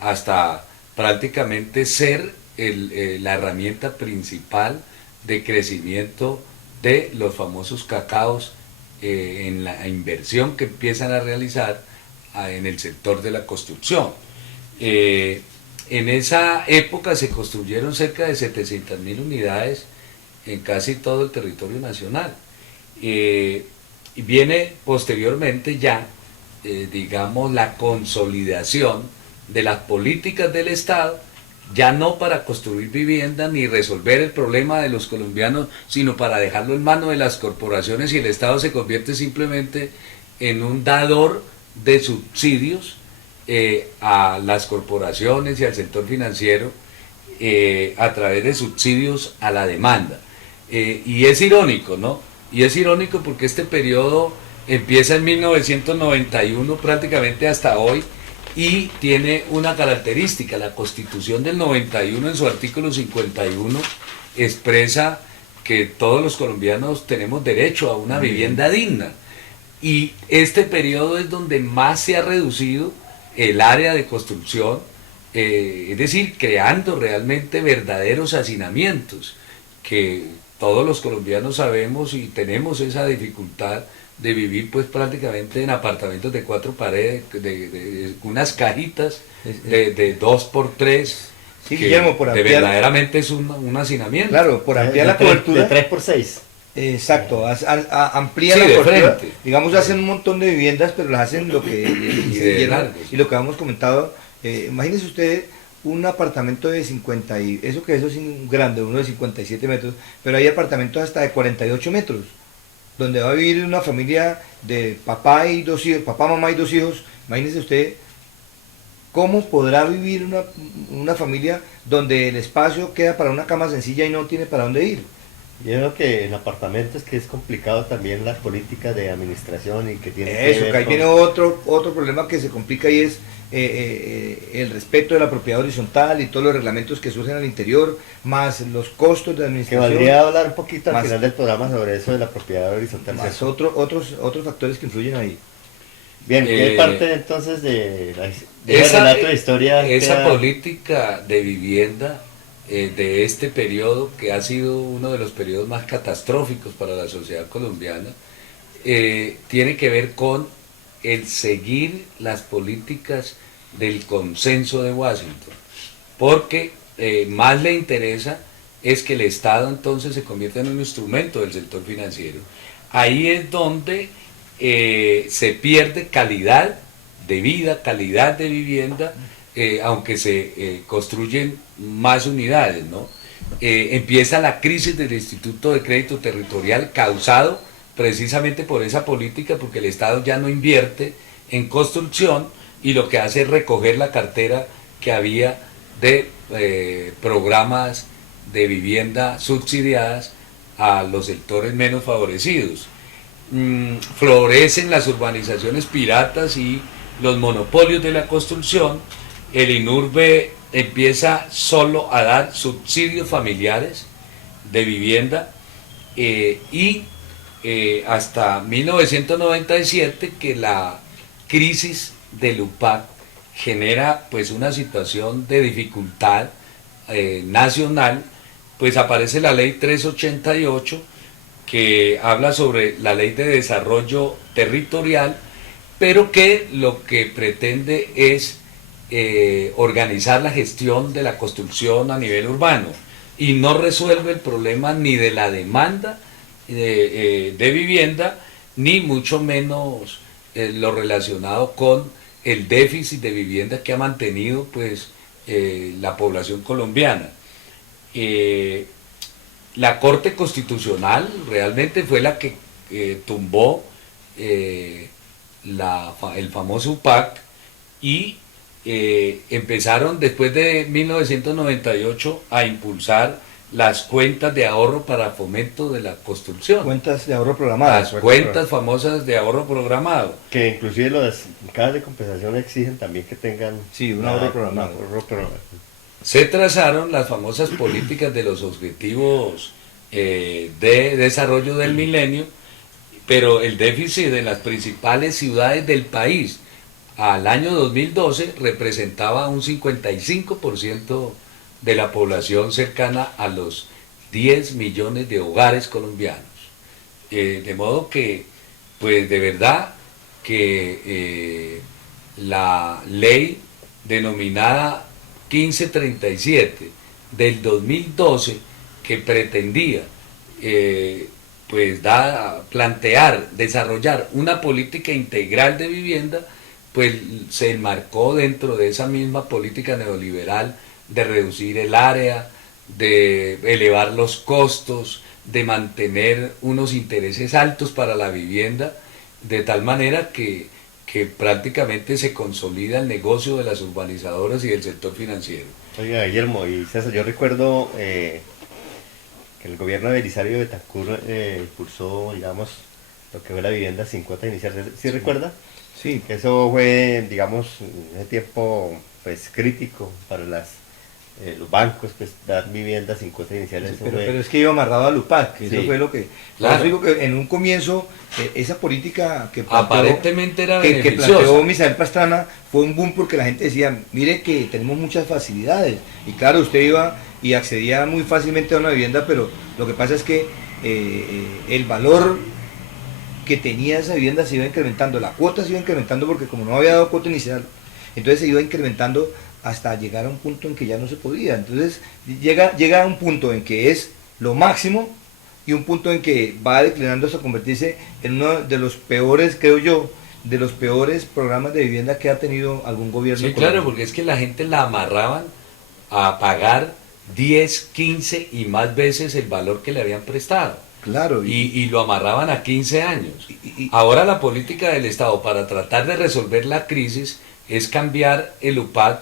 hasta prácticamente ser la herramienta principal de crecimiento de los famosos cacaos en la inversión que empiezan a realizar en el sector de la construcción. En esa época se construyeron cerca de 700.000 unidades en casi todo el territorio nacional. Y viene posteriormente ya, digamos, la consolidación de las políticas del Estado, ya no para construir vivienda ni resolver el problema de los colombianos, sino para dejarlo en manos de las corporaciones, y el Estado se convierte simplemente en un dador de subsidios a las corporaciones y al sector financiero a través de subsidios a la demanda. Y es irónico, ¿no? Y es irónico porque este periodo empieza en 1991 prácticamente hasta hoy y tiene una característica: la Constitución del 91 en su artículo 51 expresa que todos los colombianos tenemos derecho a una vivienda digna. Y este periodo es donde más se ha reducido el área de construcción, es decir, creando realmente verdaderos hacinamientos que todos los colombianos sabemos y tenemos esa dificultad de vivir pues prácticamente en apartamentos de 4 paredes, de unas cajitas de 2 por 3, Sí, que Guillermo, por ampliar, verdaderamente es un hacinamiento. claro, por ampliar la cobertura. De 3 por 6. Exacto, amplía Sí, la de cobertura. frente. Digamos, hacen un montón de viviendas, pero las hacen lo que de Guillermo, largo, sí. y lo que habíamos comentado. Imagínese usted un apartamento de 50 y eso es grande, uno de 57 metros, pero hay apartamentos hasta de 48 metros, donde va a vivir una familia de papá y 2 hijos, papá, mamá y 2 hijos. Imagínese usted cómo podrá vivir una familia donde el espacio queda para una cama sencilla y no tiene para dónde ir. Yo creo que en apartamentos que es complicado también la política de administración y que tiene que Eso, ver que ahí con- viene otro problema que se complica y es el respeto de la propiedad horizontal y todos los reglamentos que surgen al interior, más los costos de que administración, valdría hablar un poquito al Más- final del programa sobre eso de la propiedad horizontal. más otros factores que influyen ahí. Bien, ¿qué Eh, parte entonces de Esa, ese relato de historia esa queda- política de vivienda de este periodo, que ha sido uno de los periodos más catastróficos para la sociedad colombiana, tiene que ver con el seguir las políticas del consenso de Washington, porque más le interesa es que el Estado entonces se convierta en un instrumento del sector financiero. Ahí es donde se pierde calidad de vida, calidad de vivienda, aunque se construyen más unidades, ¿no? Empieza la crisis del Instituto de Crédito Territorial causado precisamente por esa política, porque el Estado ya no invierte en construcción y lo que hace es recoger la cartera que había de programas de vivienda subsidiadas a los sectores menos favorecidos. Florecen las urbanizaciones piratas y los monopolios de la construcción. El INURBE empieza solo a dar subsidios familiares de vivienda y hasta 1997 que la crisis del UPAC genera pues una situación de dificultad nacional, pues aparece la ley 388 que habla sobre la ley de desarrollo territorial, pero que lo que pretende es organizar la gestión de la construcción a nivel urbano y no resuelve el problema ni de la demanda de vivienda, ni mucho menos lo relacionado con el déficit de vivienda que ha mantenido pues la población colombiana. La Corte Constitucional realmente fue la que tumbó el famoso UPAC y empezaron después de 1998 a impulsar las cuentas de ahorro para fomento de la construcción. Cuentas de ahorro programadas. Las cuentas famosas de ahorro programado. que inclusive las casas de compensación exigen también que tengan Sí, un ahorro programado. un ahorro programado. Se trazaron las famosas políticas de los objetivos de desarrollo del milenio, pero el déficit de las principales ciudades del país al año 2012 representaba un 55% de la población cercana a los 10 millones de hogares colombianos. De modo que, pues de verdad que la ley denominada 1537 del 2012, que pretendía pues plantear, desarrollar una política integral de vivienda, pues se enmarcó dentro de esa misma política neoliberal de reducir el área, de elevar los costos, de mantener unos intereses altos para la vivienda, de tal manera que prácticamente se consolida el negocio de las urbanizadoras y del sector financiero. Oiga, Guillermo y César, yo recuerdo que el gobierno de Belisario Betancur impulsó, digamos, lo que fue la vivienda sin cuota inicial. ¿Sí recuerda? Sí, Que eso fue, digamos, en ese tiempo pues crítico para las los bancos, pues dar vivienda sin cuota inicial. Sí, Eso pero, fue- pero es que iba amarrado a Lupac, que eso Sí. fue lo que... Claro. Por eso digo que en un comienzo, esa política que Aparentemente era que beneficiosa. planteó Misael Pastrana fue un boom porque la gente decía, mire que tenemos muchas facilidades. Y claro, usted iba y accedía muy fácilmente a una vivienda, pero lo que pasa es que el valor que tenía esa vivienda se iba incrementando, la cuota se iba incrementando porque como no había dado cuota inicial, entonces se iba incrementando hasta llegar a un punto en que ya no se podía. Entonces llega a un punto en que es lo máximo y un punto en que va declinando hasta convertirse en uno de los peores, creo yo, de los peores programas de vivienda que ha tenido algún gobierno. Sí, claro, porque es que la gente la amarraban a pagar 10, 15 y más veces el valor que le habían prestado. Claro, Y lo amarraban a 15 años. y- Ahora la política del Estado para tratar de resolver la crisis es cambiar el UPAC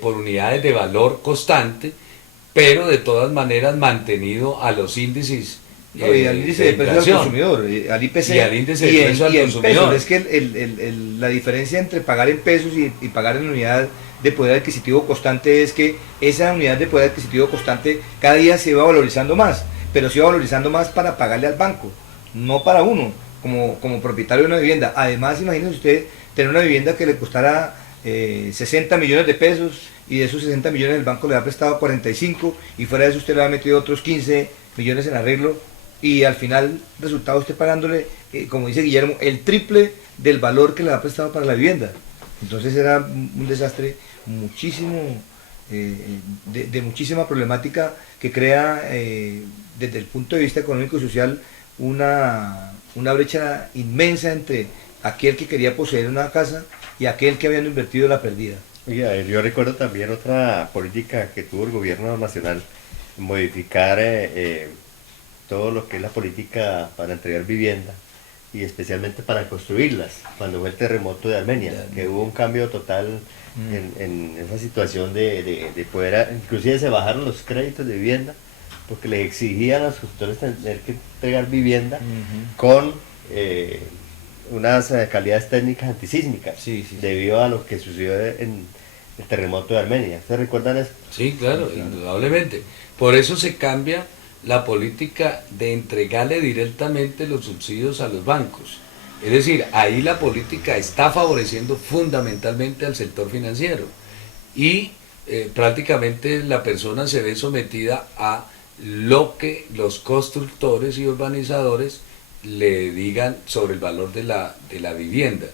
por unidades de valor constante, pero de todas maneras mantenido a los índices no, y al índice de precio al inflación. consumidor, al IPC Y al índice de y precio al en consumidor. pesos. Es que la diferencia entre pagar en pesos y pagar en unidad de poder adquisitivo constante es que esa unidad de poder adquisitivo constante cada día se va valorizando más, pero se va valorizando más para pagarle al banco, no para uno, como propietario de una vivienda. Además, imagínese usted tener una vivienda que le costara 60 millones de pesos y de esos 60 millones el banco le ha prestado 45 y fuera de eso usted le ha metido otros 15 millones en arreglo y al final resultado usted pagándole, como dice Guillermo, el triple del valor que le ha prestado para la vivienda. Entonces era un desastre muchísimo, de muchísima problemática que crea desde el punto de vista económico y social una brecha inmensa entre aquel que quería poseer una casa y aquel que habían invertido la perdida. Oiga, yo recuerdo también otra política que tuvo el gobierno nacional, modificar todo lo que es la política para entregar vivienda y especialmente para construirlas, cuando fue el terremoto de Armenia, que hubo un cambio total en esa situación de poder, inclusive se bajaron los créditos de vivienda, porque les exigían a los constructores tener que entregar vivienda con unas calidades técnicas antisísmicas, Sí, sí, sí. debido a lo que sucedió en el terremoto de Armenia. ¿Ustedes recuerdan eso? Sí, claro, indudablemente. Por eso se cambia la política de entregarle directamente los subsidios a los bancos. Es decir, ahí la política está favoreciendo fundamentalmente al sector financiero y prácticamente la persona se ve sometida a lo que los constructores y urbanizadores le digan sobre el valor de la vivienda,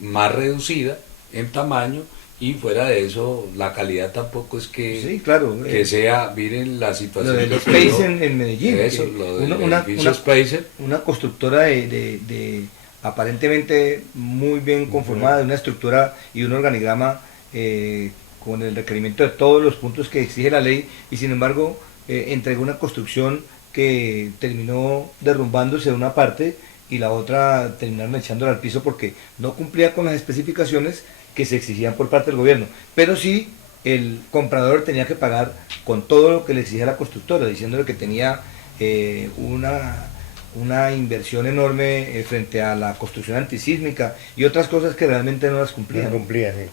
más reducida en tamaño. Y fuera de eso, la calidad tampoco es que, Sí, claro. que sea, miren la Lo situación. del que Space ocurrió. en Medellín. Eso, que lo del edificio Spacer. una constructora de aparentemente muy bien conformada, de una estructura y un organigrama con el requerimiento de todos los puntos que exige la ley, y sin embargo entregó una construcción que terminó derrumbándose de una parte y la otra terminaron echándola al piso porque no cumplía con las especificaciones que se exigían por parte del gobierno, pero sí el comprador tenía que pagar con todo lo que le exigía la constructora, diciéndole que tenía una inversión enorme frente a la construcción antisísmica y otras cosas que realmente no las No cumplían. cumplía, sí.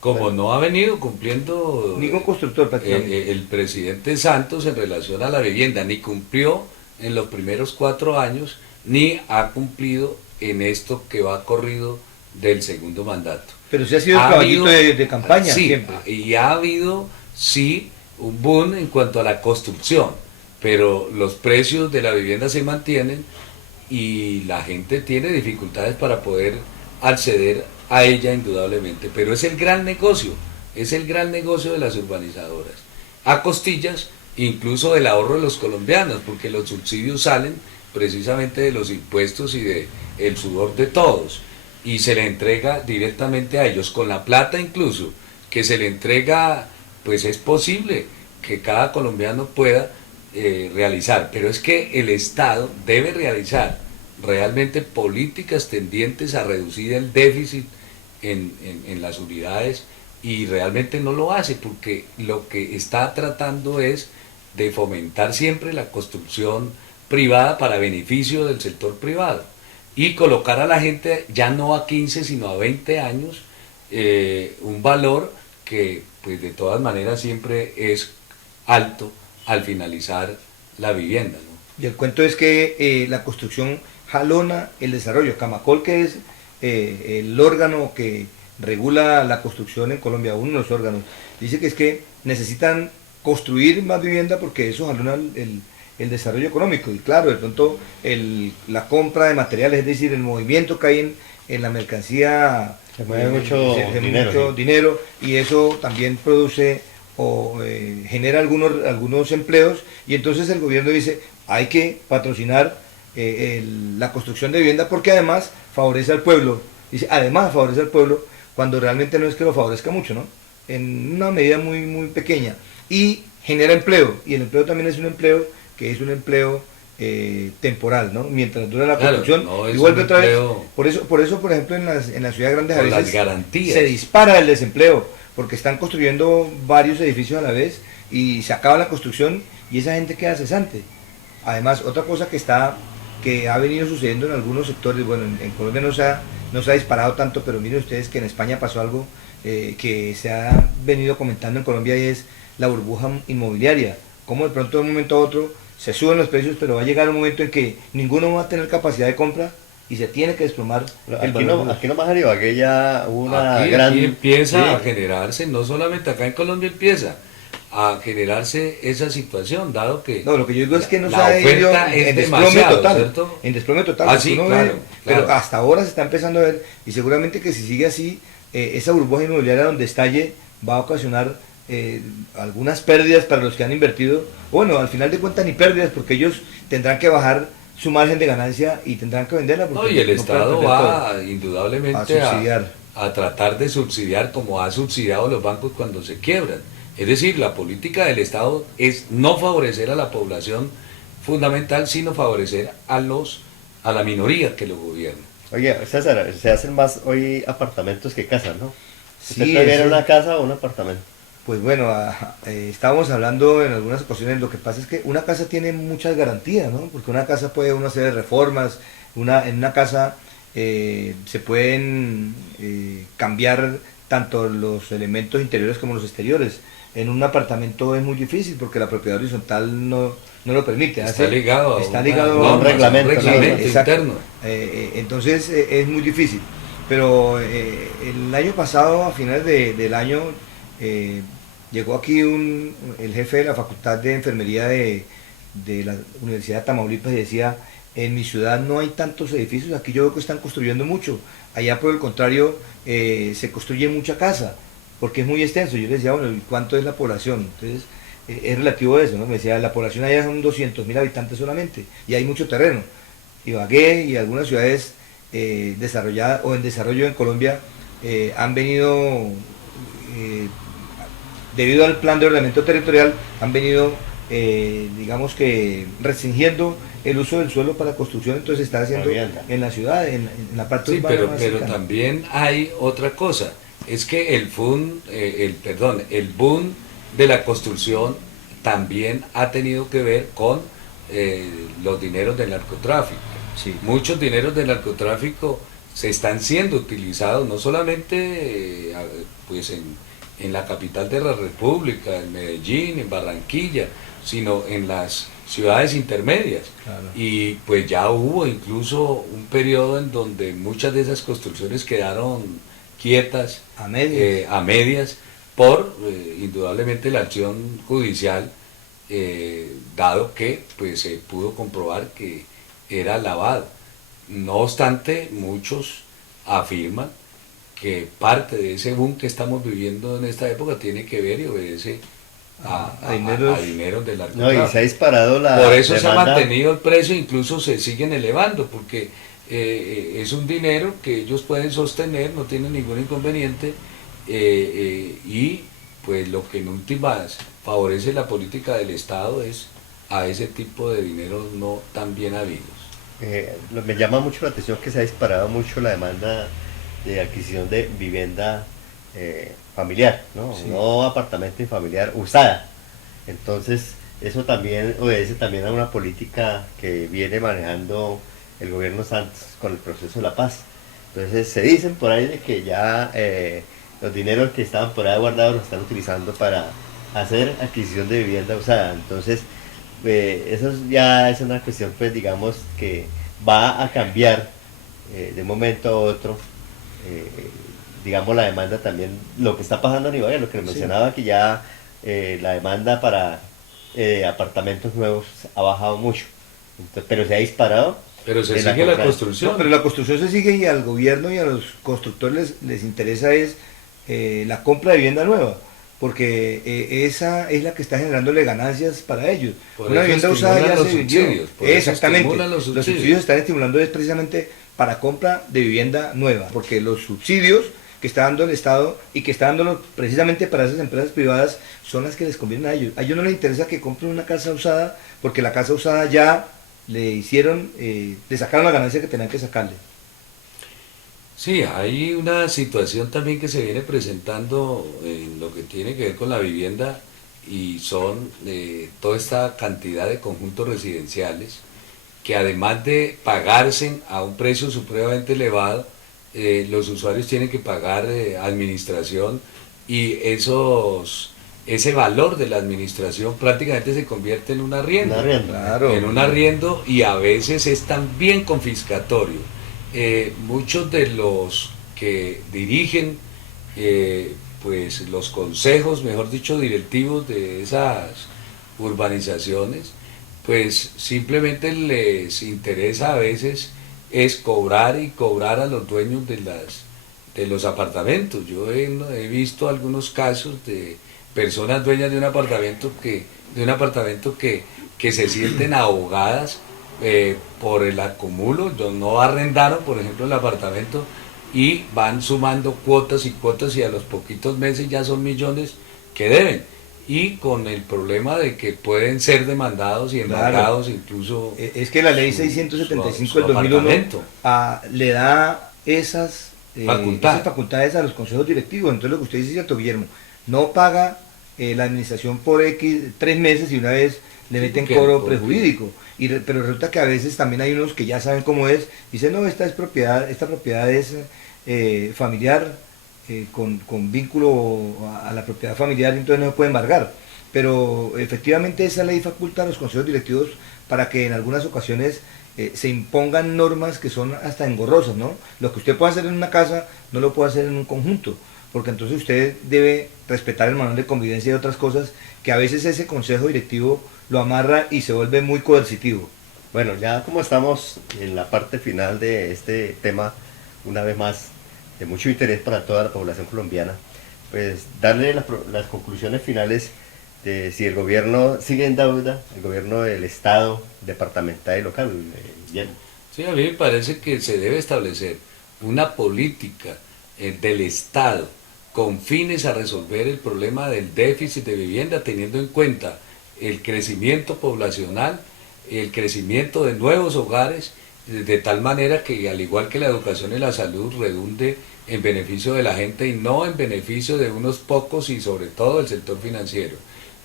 Como no ha venido cumpliendo Ningún constructor prácticamente. el presidente Santos en relación a la vivienda, ni cumplió en los primeros 4 años, ni ha cumplido en esto que va corrido del segundo mandato. Pero sí ha sido el Ha caballito habido- de campaña sí, siempre. y ha habido, sí, un boom en cuanto a la construcción, pero los precios de la vivienda se mantienen y la gente tiene dificultades para poder acceder a ella indudablemente, pero es el gran negocio de las urbanizadoras, a costillas incluso del ahorro de los colombianos, porque los subsidios salen precisamente de los impuestos y de el sudor de todos, y se le entrega directamente a ellos, con la plata incluso, que se le entrega, pues es posible que cada colombiano pueda realizar, pero es que el Estado debe realizar realmente políticas tendientes a reducir el déficit en las unidades, y realmente no lo hace porque lo que está tratando es de fomentar siempre la construcción privada para beneficio del sector privado y colocar a la gente ya no a 15 sino a 20 años un valor que pues de todas maneras siempre es alto al finalizar la vivienda, ¿no? Y el cuento es que la construcción jalona el desarrollo. Camacol, que es el órgano que regula la construcción en Colombia, uno de los órganos, dice que es que necesitan construir más vivienda porque eso jalona el desarrollo económico. Y claro, de pronto la compra de materiales, es decir, el movimiento que hay en la mercancía, Se mueve mucho dinero, mucho sí. dinero, y eso también produce o genera algunos empleos, y entonces el gobierno dice, hay que patrocinar la construcción de vivienda porque además favorece al pueblo. Dice, además favorece al pueblo, cuando realmente no es que lo favorezca mucho, ¿no? En una medida muy, muy pequeña. Y genera empleo, y el empleo también es un empleo que es un empleo temporal, ¿no? Mientras dura la Claro, construcción, no es y vuelve un otra vez. empleo Por eso, por ejemplo, en las ciudades grandes a con las veces garantías. se dispara el desempleo, porque están construyendo varios edificios a la vez y se acaba la construcción y esa gente queda cesante. Además, otra cosa que ha venido sucediendo en algunos sectores, bueno, en Colombia no se ha disparado tanto, pero miren ustedes que en España pasó algo que se ha venido comentando en Colombia, y es la burbuja inmobiliaria. Como de pronto de un momento a otro se suben los precios, pero va a llegar un momento en que ninguno va a tener capacidad de compra y se tiene que desplomar el valor. Aquí nomás en Ibagué ya hubo una Aquí, gran... aquí empieza sí, a generarse, no solamente acá en Colombia empieza a generarse esa situación, dado que No, lo que yo digo es que no se la ha ido oferta es en desplome demasiado, total. ¿cierto? En desplome total. Ah, porque sí, uno claro, ve, claro. pero hasta ahora se está empezando a ver, y seguramente que si sigue así, esa burbuja inmobiliaria donde estalle va a ocasionar algunas pérdidas para los que han invertido. Bueno, al final de cuentas ni pérdidas, porque ellos tendrán que bajar su margen de ganancia y tendrán que venderla. No, Porque y el no pueden Estado perder va todo. indudablemente A subsidiar. a tratar de subsidiar como ha subsidiado los bancos cuando se quiebran. Es decir, la política del Estado es no favorecer a la población fundamental, sino favorecer a la minoría que lo gobierna. Oye, César, se hacen más hoy apartamentos que casas, ¿no? ¿Usted Sí, prefiere eso. una casa o un apartamento? Pues bueno, estábamos hablando en algunas ocasiones, lo que pasa es que una casa tiene muchas garantías, ¿no? Porque una casa puede uno hacer reformas, en una casa se pueden cambiar tanto los elementos interiores como los exteriores. En un apartamento es muy difícil porque la propiedad horizontal no lo permite. Está ligado a está una ligado norma, a un reglamento, exacto. interno. Entonces es muy difícil. Pero el año pasado, a finales del año, llegó aquí el jefe de la Facultad de Enfermería de la Universidad de Tamaulipas y decía, en mi ciudad no hay tantos edificios, aquí yo veo que están construyendo mucho, allá por el contrario se construye mucha casa, porque es muy extenso. Yo le decía, bueno, ¿y cuánto es la población? Entonces es relativo a eso, ¿no? Me decía, la población allá son 200.000 habitantes solamente, y hay mucho terreno. Ibagué y algunas ciudades desarrolladas o en desarrollo en Colombia han venido debido al plan de ordenamiento territorial, han venido, digamos que, restringiendo el uso del suelo para construcción, entonces se está haciendo Vivienda. en la ciudad, en la parte Sí, urbana pero, más pero cercana. también hay otra cosa, es que el boom de la construcción también ha tenido que ver con los dineros del narcotráfico. Sí. Muchos dineros del narcotráfico se están siendo utilizados no solamente pues en la capital de la República, en Medellín, en Barranquilla, sino en las ciudades intermedias. Claro. Y pues ya hubo incluso un periodo en donde muchas de esas construcciones quedaron quietas, A medias. por indudablemente la acción judicial, dado que pues se pudo comprobar que era lavado. No obstante, muchos afirman que parte de ese boom que estamos viviendo en esta época tiene que ver y obedece A dineros. a dineros del No, narcotráfico. y se ha disparado la Por eso se ha demanda. mantenido el precio, incluso se siguen elevando, porque es un dinero que ellos pueden sostener, no tienen ningún inconveniente, y pues lo que en últimas favorece la política del Estado es a ese tipo de dineros no tan bien habidos. Me llama mucho la atención que se ha disparado mucho la demanda de adquisición de vivienda familiar, ¿no? Sí. No apartamento y familiar usada. Entonces, eso también obedece también a una política que viene manejando el gobierno Santos con el proceso de la paz. Entonces, se dicen por ahí de que ya los dineros que estaban por ahí guardados los están utilizando para hacer adquisición de vivienda usada. Entonces, ya es una cuestión, pues digamos, que va a cambiar de un momento a otro. Digamos, la demanda también, lo que está pasando a Ibagué, lo que le mencionaba, que ya la demanda para apartamentos nuevos ha bajado mucho. Entonces, pero se ha disparado. Pero se en la sigue la compra. construcción. No, pero la construcción se sigue y al gobierno y a los constructores les interesa es la compra de vivienda nueva, porque esa es la que está generándole ganancias para ellos. Por Una eso vivienda usada ya estimulan se los vendió. subsidios, por eso Exactamente. estimulan los Los subsidios. subsidios están estimulando es precisamente para compra de vivienda nueva, porque los subsidios que está dando el Estado y que está dándolo precisamente para esas empresas privadas son las que les convienen a ellos. A ellos no les interesa que compren una casa usada, porque la casa usada ya le hicieron, le sacaron la ganancia que tenían que sacarle. Sí, hay una situación también que se viene presentando en lo que tiene que ver con la vivienda y son toda esta cantidad de conjuntos residenciales que además de pagarse a un precio supremamente elevado, los usuarios tienen que pagar administración y ese valor de la administración prácticamente se convierte en un arriendo. Un arriendo. Claro. En un arriendo y a veces es también confiscatorio. Muchos de los que dirigen pues los consejos, mejor dicho, directivos de esas urbanizaciones, pues simplemente les interesa a veces es cobrar y cobrar a los dueños de los apartamentos. Yo he visto algunos casos de personas dueñas de un apartamento que se sienten ahogadas por el acumulo, no arrendaron, por ejemplo, el apartamento y van sumando cuotas y cuotas y a los poquitos meses ya son millones que deben. Y con el problema de que pueden ser demandados y embargados incluso... Es que la ley 675 del su 2001 apartamento. le da esas Facultades. facultades a los consejos directivos. Entonces lo que usted dice, cierto, Guillermo, no paga la administración por X 3 meses y una vez le meten cobro prejurídico. Pero resulta que a veces también hay unos que ya saben cómo es, dicen, no, esta propiedad es familiar, con vínculo a la propiedad familiar, entonces no se puede embargar. Pero efectivamente esa ley faculta a los consejos directivos para que en algunas ocasiones se impongan normas que son hasta engorrosas, ¿no? Lo que usted puede hacer en una casa no lo puede hacer en un conjunto, porque entonces usted debe respetar el manual de convivencia y otras cosas que a veces ese consejo directivo lo amarra y se vuelve muy coercitivo. Bueno, ya como estamos en la parte final de este tema, una vez más, de mucho interés para toda la población colombiana, pues darle las conclusiones finales de si el gobierno sigue en deuda, el gobierno del Estado, departamental y local. Guillermo. Sí, a mí me parece que se debe establecer una política del Estado con fines a resolver el problema del déficit de vivienda, teniendo en cuenta el crecimiento poblacional, el crecimiento de nuevos hogares, de tal manera que al igual que la educación y la salud redunde en beneficio de la gente y no en beneficio de unos pocos y sobre todo del sector financiero.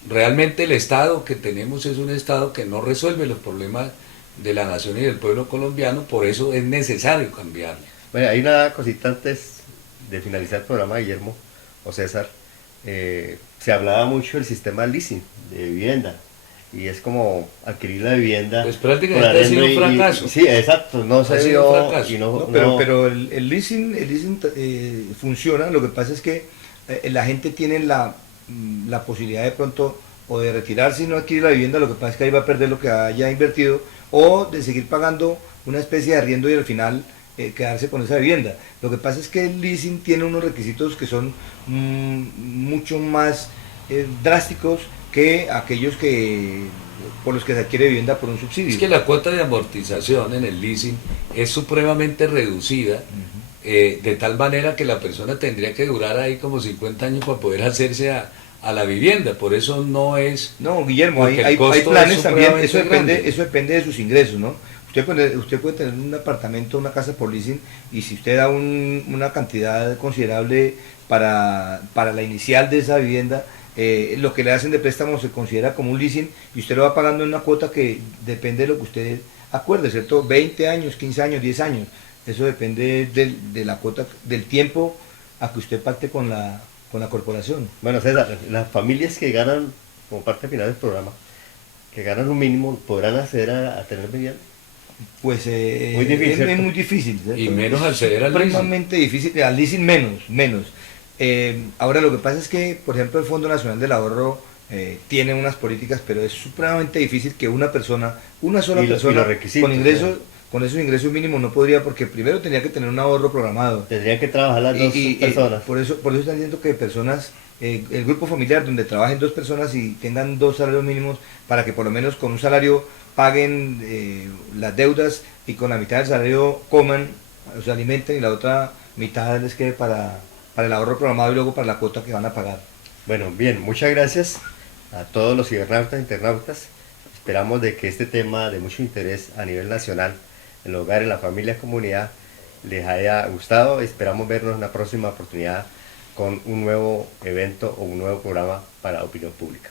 Realmente el Estado que tenemos es un Estado que no resuelve los problemas de la nación y del pueblo colombiano, por eso es necesario cambiarlo. Bueno, hay una cosita antes de finalizar el programa, Guillermo o César. Se hablaba mucho del sistema leasing de vivienda y es como adquirir la vivienda. Pues prácticamente ha sido un fracaso. Sí, exacto, no se dio. Y no, pero el leasing funciona. Lo que pasa es que la gente tiene la posibilidad de pronto o de retirarse y no adquirir la vivienda, lo que pasa es que ahí va a perder lo que haya invertido, o de seguir pagando una especie de arriendo y al final quedarse con esa vivienda. Lo que pasa es que el leasing tiene unos requisitos que son mucho más drásticos que aquellos por los que se adquiere vivienda por un subsidio. Es que la cuota de amortización en el leasing es supremamente reducida, de tal manera que la persona tendría que durar ahí como 50 años para poder hacerse a la vivienda. Por eso no es... No, Guillermo, hay planes también, eso depende de sus ingresos, ¿no? Usted puede tener un apartamento, una casa por leasing, y si usted da una cantidad considerable para la inicial de esa vivienda, lo que le hacen de préstamo se considera como un leasing y usted lo va pagando en una cuota que depende de lo que usted acuerde, ¿cierto? 20 años, 15 años, 10 años. Eso depende de la cuota, del tiempo a que usted pacte con la corporación. Bueno, César, las familias que ganan, como parte final del programa, que ganan un mínimo, podrán acceder a tener vivienda. Pues Muy difícil, es ¿cierto? muy difícil, ¿cierto? Y menos acceder al leasing. Supremamente difícil, al leasing menos. Ahora lo que pasa es que, por ejemplo, el Fondo Nacional del Ahorro tiene unas políticas, pero es supremamente difícil que una persona, una sola Y persona los requisitos, con ingresos, con esos ingresos mínimos no podría, porque primero tenía que tener un ahorro programado. Tendrían que trabajar las dos personas. Por eso están diciendo que personas, el grupo familiar donde trabajen dos personas y tengan dos salarios mínimos, para que por lo menos con un salario paguen las deudas y con la mitad del salario coman, o se alimenten, y la otra mitad les quede para el ahorro programado y luego para la cuota que van a pagar. Bueno, bien, muchas gracias a todos los cibernautas e internautas. Esperamos de que este tema de mucho interés a nivel nacional, en el hogar, en la familia, comunidad, les haya gustado. Esperamos vernos en una próxima oportunidad con un nuevo evento o un nuevo programa para opinión pública.